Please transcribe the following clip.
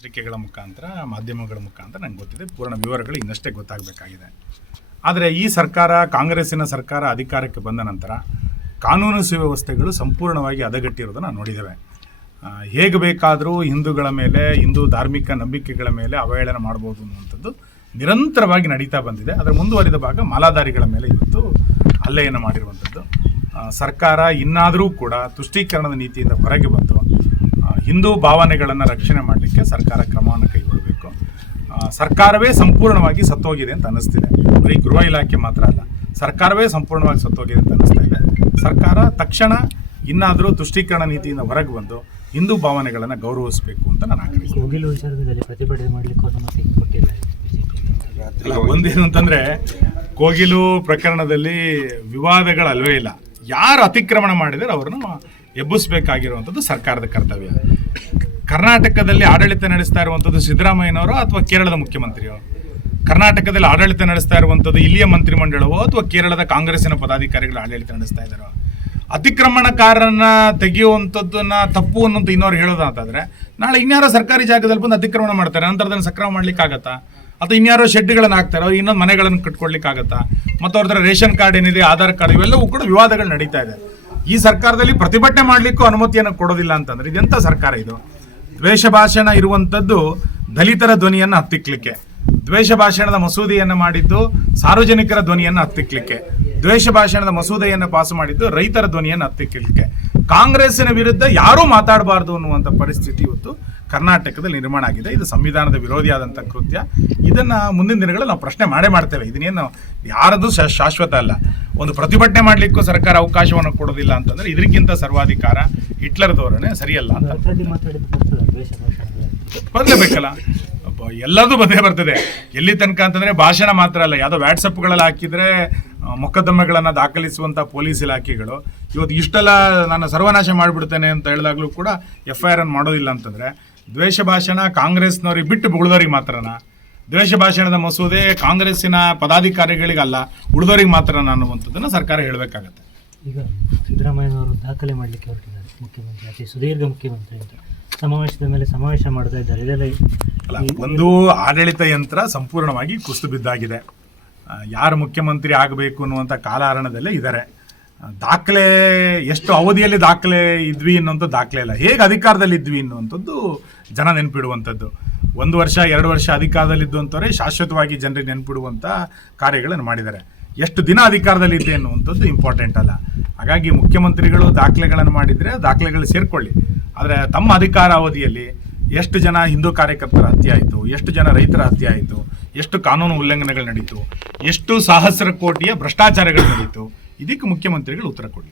ಪತ್ರಿಕೆಗಳ ಮುಖಾಂತರ ಮಾಧ್ಯಮಗಳ ಮುಖಾಂತರ ನಂಗೆ ಗೊತ್ತಿದೆ. ಪೂರ್ಣ ವಿವರಗಳು ಇನ್ನಷ್ಟೇ ಗೊತ್ತಾಗಬೇಕಾಗಿದೆ. ಆದರೆ ಈ ಸರ್ಕಾರ ಕಾಂಗ್ರೆಸ್ಸಿನ ಸರ್ಕಾರ ಅಧಿಕಾರಕ್ಕೆ ಬಂದ ನಂತರ ಕಾನೂನು ಸುವ್ಯವಸ್ಥೆಗಳು ಸಂಪೂರ್ಣವಾಗಿ ಹದಗೆಟ್ಟಿರೋದನ್ನು ನೋಡಿದ್ದೇವೆ. ಹೇಗೆ ಬೇಕಾದರೂ ಹಿಂದೂಗಳ ಮೇಲೆ ಹಿಂದೂ ಧಾರ್ಮಿಕ ನಂಬಿಕೆಗಳ ಮೇಲೆ ಅವಹೇಳನ ಮಾಡ್ಬೋದು ಅನ್ನುವಂಥದ್ದು ನಿರಂತರವಾಗಿ ನಡೀತಾ ಬಂದಿದೆ. ಅದರ ಮುಂದುವರಿದ ಭಾಗ ಮಾಲಾಧಾರಿಗಳ ಮೇಲೆ ಇವತ್ತು ಹಲ್ಲೆಯನ್ನು ಮಾಡಿರುವಂಥದ್ದು. ಸರ್ಕಾರ ಇನ್ನಾದರೂ ಕೂಡ ತುಷ್ಟೀಕರಣದ ನೀತಿಯಿಂದ ಹೊರಗೆ ಆ, ಹಿಂದೂ ಭಾವನೆಗಳನ್ನು ರಕ್ಷಣೆ ಮಾಡಲಿಕ್ಕೆ ಸರ್ಕಾರ ಕ್ರಮವನ್ನು ಕೈಗೊಳ್ಳಬೇಕು ಸರ್ಕಾರವೇ ಸಂಪೂರ್ಣವಾಗಿ ಸತ್ತೋಗಿದೆ ಅಂತ ಅನ್ನಿಸ್ತಿದೆ. ಬರೀ ಗೃಹ ಇಲಾಖೆ ಮಾತ್ರ ಅಲ್ಲ ಸರ್ಕಾರವೇ ಸಂಪೂರ್ಣವಾಗಿ ಸತ್ತೋಗಿದೆ ಅಂತ ಅನ್ನಿಸ್ತಾ ಇದೆ. ಸರ್ಕಾರ ತಕ್ಷಣ ಇನ್ನಾದರೂ ತುಷ್ಟೀಕರಣ ನೀತಿಯಿಂದ ಹೊರಗೆ ಬಂದು ಹಿಂದೂ ಭಾವನೆಗಳನ್ನು ಗೌರವಿಸಬೇಕು ಅಂತ ನಾನು ಆಗ್ರಹಿಸ್ತೀನಿ ಕೋಗಿಲು ವಿಚಾರದಲ್ಲಿ ಪ್ರತಿಭಟನೆ ಮಾಡಲಿಕ್ಕೆ ಅನುಮತಿ ಕೊಟ್ಟಿಲ್ಲ ಬಿಜೆಪಿ ಅಲ್ಲ ಒಂದೇನು ಅಂತಂದರೆ ಕೋಗಿಲು ಪ್ರಕರಣದಲ್ಲಿ ವಿವಾದಗಳು ಅಲ್ವೇ ಇಲ್ಲ. ಯಾರು ಅತಿಕ್ರಮಣ ಮಾಡಿದರೆ ಅವ್ರನ್ನ ಎಬ್ಬಿಸಬೇಕಾಗಿರುವಂಥದ್ದು ಸರ್ಕಾರದ ಕರ್ತವ್ಯ. ಕರ್ನಾಟಕದಲ್ಲಿ ಆಡಳಿತ ನಡೆಸ್ತಾ ಇರುವಂಥದ್ದು ಸಿದ್ದರಾಮಯ್ಯನವರು ಅಥವಾ ಕೇರಳದ ಮುಖ್ಯಮಂತ್ರಿಯವರು ಕರ್ನಾಟಕದಲ್ಲಿ ಆಡಳಿತ ನಡೆಸ್ತಾ ಇರುವಂಥದ್ದು ಇಲ್ಲಿಯ ಮಂತ್ರಿಮಂಡಲವೋ ಅಥವಾ ಕೇರಳದ ಕಾಂಗ್ರೆಸ್ಸಿನ ಪದಾಧಿಕಾರಿಗಳು ಆಡಳಿತ ನಡೆಸ್ತಾ ಇದ್ದಾರೋ? ಅತಿಕ್ರಮಣಕಾರರನ್ನ ತೆಗೆಯುವಂಥದ್ದನ್ನ ತಪ್ಪು ಅನ್ನೋದು ಇನ್ನೋರು ಹೇಳೋದು ಅಂತಂದ್ರೆ ನಾಳೆ ಇನ್ಯಾರೋ ಸರ್ಕಾರಿ ಜಾಗದಲ್ಲಿ ಬಂದು ಅತಿಕ್ರಮಣ ಮಾಡ್ತಾರೆ ನಂತರ ಅದನ್ನು ಸಕ್ರಮ ಮಾಡ್ಲಿಕ್ಕೆ ಆಗತ್ತಾ ಅಥವಾ ಇನ್ಯಾರೋ ಶೆಡ್ಗಳನ್ನು ಹಾಕ್ತಾರೆ, ಅವ್ರು ಇನ್ನೊಂದು ಮನೆಗಳನ್ನು ಕಟ್ಕೊಳ್ಲಿಕ್ಕೆ ಆಗತ್ತಾ ಮತ್ತು ಅವ್ರ ರೇಷನ್ ಕಾರ್ಡ್ ಏನಿದೆ, ಆಧಾರ್ ಕಾರ್ಡ್ ಇವೆಲ್ಲವೂ ಕೂಡ ವಿವಾದಗಳು ನಡೀತಾ ಇದೆ. ಈ ಸರ್ಕಾರದಲ್ಲಿ ಪ್ರತಿಭಟನೆ ಮಾಡಲಿಕ್ಕೂ ಅನುಮತಿಯನ್ನು ಕೊಡೋದಿಲ್ಲ ಅಂತಂದ್ರೆ ಇದೆಂಥ ಸರ್ಕಾರ ಇದು? ದ್ವೇಷ ಭಾಷಣ ಇರುವಂಥದ್ದು ದಲಿತರ ಧ್ವನಿಯನ್ನು ಹತ್ತಿಕ್ಲಿಕ್ಕೆ. ದ್ವೇಷ ಭಾಷಣದ ಮಸೂದೆಯನ್ನು ಮಾಡಿದ್ದು ಸಾರ್ವಜನಿಕರ ಧ್ವನಿಯನ್ನು ಹತ್ತಿಕ್ಲಿಕ್ಕೆ. ದ್ವೇಷ ಭಾಷಣದ ಮಸೂದೆಯನ್ನು ಪಾಸ್ ಮಾಡಿದ್ದು ರೈತರ ಧ್ವನಿಯನ್ನು ಹತ್ತಿಕ್ಲಿಕ್ಕೆ. ಕಾಂಗ್ರೆಸ್ಸಿನ ವಿರುದ್ಧ ಯಾರೂ ಮಾತಾಡಬಾರ್ದು ಅನ್ನುವಂಥ ಪರಿಸ್ಥಿತಿ ಇವತ್ತು ಕರ್ನಾಟಕದಲ್ಲಿ ನಿರ್ಮಾಣ ಆಗಿದೆ. ಇದು ಸಂವಿಧಾನದ ವಿರೋಧಿಯಾದಂಥ ಕೃತ್ಯ. ಇದನ್ನು ಮುಂದಿನ ದಿನಗಳಲ್ಲಿ ನಾವು ಪ್ರಶ್ನೆ ಮಾಡೇ ಮಾಡ್ತೇವೆ. ಇದನ್ನೇನು ಯಾರದು ಶಾಶ್ವತ ಅಲ್ಲ. ಒಂದು ಪ್ರತಿಭಟನೆ ಮಾಡಲಿಕ್ಕೂ ಸರ್ಕಾರ ಅವಕಾಶವನ್ನು ಕೊಡೋದಿಲ್ಲ ಅಂತಂದ್ರೆ ಇದಕ್ಕಿಂತ ಸರ್ವಾಧಿಕಾರ ಹಿಟ್ಲರ್ ಧೋರಣೆ ಸರಿಯಲ್ಲ ಅಂತ. ಬರಲೇಬೇಕಲ್ಲ ಎಲ್ಲದೂ ಬದೇ ಬರ್ತದೆ. ಎಲ್ಲಿ ತನಕ ಅಂತಂದ್ರೆ ಭಾಷಣ ಮಾತ್ರ ಅಲ್ಲ. ಯಾವುದೋ ವ್ಯಾಟ್ಸಪ್ಗಳಲ್ಲಿ ಹಾಕಿದ್ರೆ ಮೊಕದ್ದಮ್ಮೆಗಳನ್ನು ದಾಖಲಿಸುವಂಥ ಪೊಲೀಸ್ ಇಲಾಖೆಗಳು. ಇವತ್ತು ಇಷ್ಟೆಲ್ಲ ನಾನು ಸರ್ವನಾಶ ಮಾಡಿಬಿಡ್ತೇನೆ ಅಂತ ಹೇಳಿದಾಗಲೂ ಕೂಡ ಎಫ್ ಐ ಆರ್ ಅನ್ನು ಮಾಡೋದಿಲ್ಲ ಅಂತಂದ್ರೆ ದ್ವೇಷ ಭಾಷಣ ಕಾಂಗ್ರೆಸ್ನವ್ರಿಗೆ ಬಿಟ್ಟು ಉಳಿದವ್ರಿಗೆ ಮಾತ್ರನಾ. ದ್ವೇಷ ಭಾಷಣದ ಮಸೂದೆ ಕಾಂಗ್ರೆಸ್ಸಿನ ಪದಾಧಿಕಾರಿಗಳಿಗಲ್ಲ ಉಳಿದವ್ರಿಗೆ ಮಾತ್ರ ಅನ್ನುವಂಥದ್ದನ್ನು ಸರ್ಕಾರ ಹೇಳಬೇಕಾಗತ್ತೆ. ಈಗ ಸಿದ್ದರಾಮಯ್ಯನವರು ದಾಖಲೆ ಮಾಡಲಿಕ್ಕೆ ಹೊರಟಿದ್ದಾರೆ ಮುಖ್ಯಮಂತ್ರಿ ಅತಿ ಸುದೀರ್ಘ ಮುಖ್ಯಮಂತ್ರಿ ಅಂತ. ಸಮಾವೇಶದ ಮೇಲೆ ಸಮಾವೇಶ ಮಾಡ್ತಾ ಇದ್ದಾರೆ ಇದೆಲ್ಲ ಒಂದು ಆಡಳಿತ ಯಂತ್ರ ಸಂಪೂರ್ಣವಾಗಿ ಕುಸಿದು ಬಿದ್ದಾಗಿದೆ. ಯಾರು ಮುಖ್ಯಮಂತ್ರಿ ಆಗಬೇಕು ಅನ್ನುವಂಥ ಕಾಲಹರಣದಲ್ಲೇ ಇದ್ದಾರೆ. ದಾಖಲೆ, ಎಷ್ಟು ಅವಧಿಯಲ್ಲಿ ದಾಖಲೆ ಇದ್ವಿ ಅನ್ನೋಂಥ ದಾಖಲೆ ಇಲ್ಲ ಹೇಗೆ ಅಧಿಕಾರದಲ್ಲಿ ಇದ್ವಿ ಅನ್ನುವಂಥದ್ದು ಜನ ನೆನಪಿಡುವಂಥದ್ದು. ಒಂದು ವರ್ಷ, ಎರಡು ವರ್ಷ ಅಧಿಕಾರದಲ್ಲಿದ್ದು ಅಂತವರೇ ಶಾಶ್ವತವಾಗಿ ಜನರಿಗೆ ನೆನಪಿಡುವಂಥ ಕಾರ್ಯಗಳನ್ನು ಮಾಡಿದ್ದಾರೆ. ಎಷ್ಟು ದಿನ ಅಧಿಕಾರದಲ್ಲಿ ಇದೆ ಅನ್ನುವಂಥದ್ದು ಇಂಪಾರ್ಟೆಂಟ್ ಅಲ್ಲ. ಹಾಗಾಗಿ ಮುಖ್ಯಮಂತ್ರಿಗಳು ದಾಖಲೆಗಳನ್ನು ಮಾಡಿದರೆ ದಾಖಲೆಗಳು ಸೇರಿಕೊಳ್ಳಿ. ಆದರೆ ತಮ್ಮ ಅಧಿಕಾರ ಅವಧಿಯಲ್ಲಿ ಎಷ್ಟು ಜನ ಹಿಂದೂ ಕಾರ್ಯಕರ್ತರ ಹತ್ಯೆ ಆಯಿತು, ಎಷ್ಟು ಜನ ರೈತರ ಹತ್ಯೆ ಆಯಿತು, ಎಷ್ಟು ಕಾನೂನು ಉಲ್ಲಂಘನೆಗಳು ನಡೀತು, ಎಷ್ಟು ಸಹಸ್ರ ಕೋಟಿಯ ಭ್ರಷ್ಟಾಚಾರಗಳು ನಡೀತು ಇದಕ್ಕೆ ಮುಖ್ಯಮಂತ್ರಿಗಳು ಉತ್ತರ ಕೊಡಿ.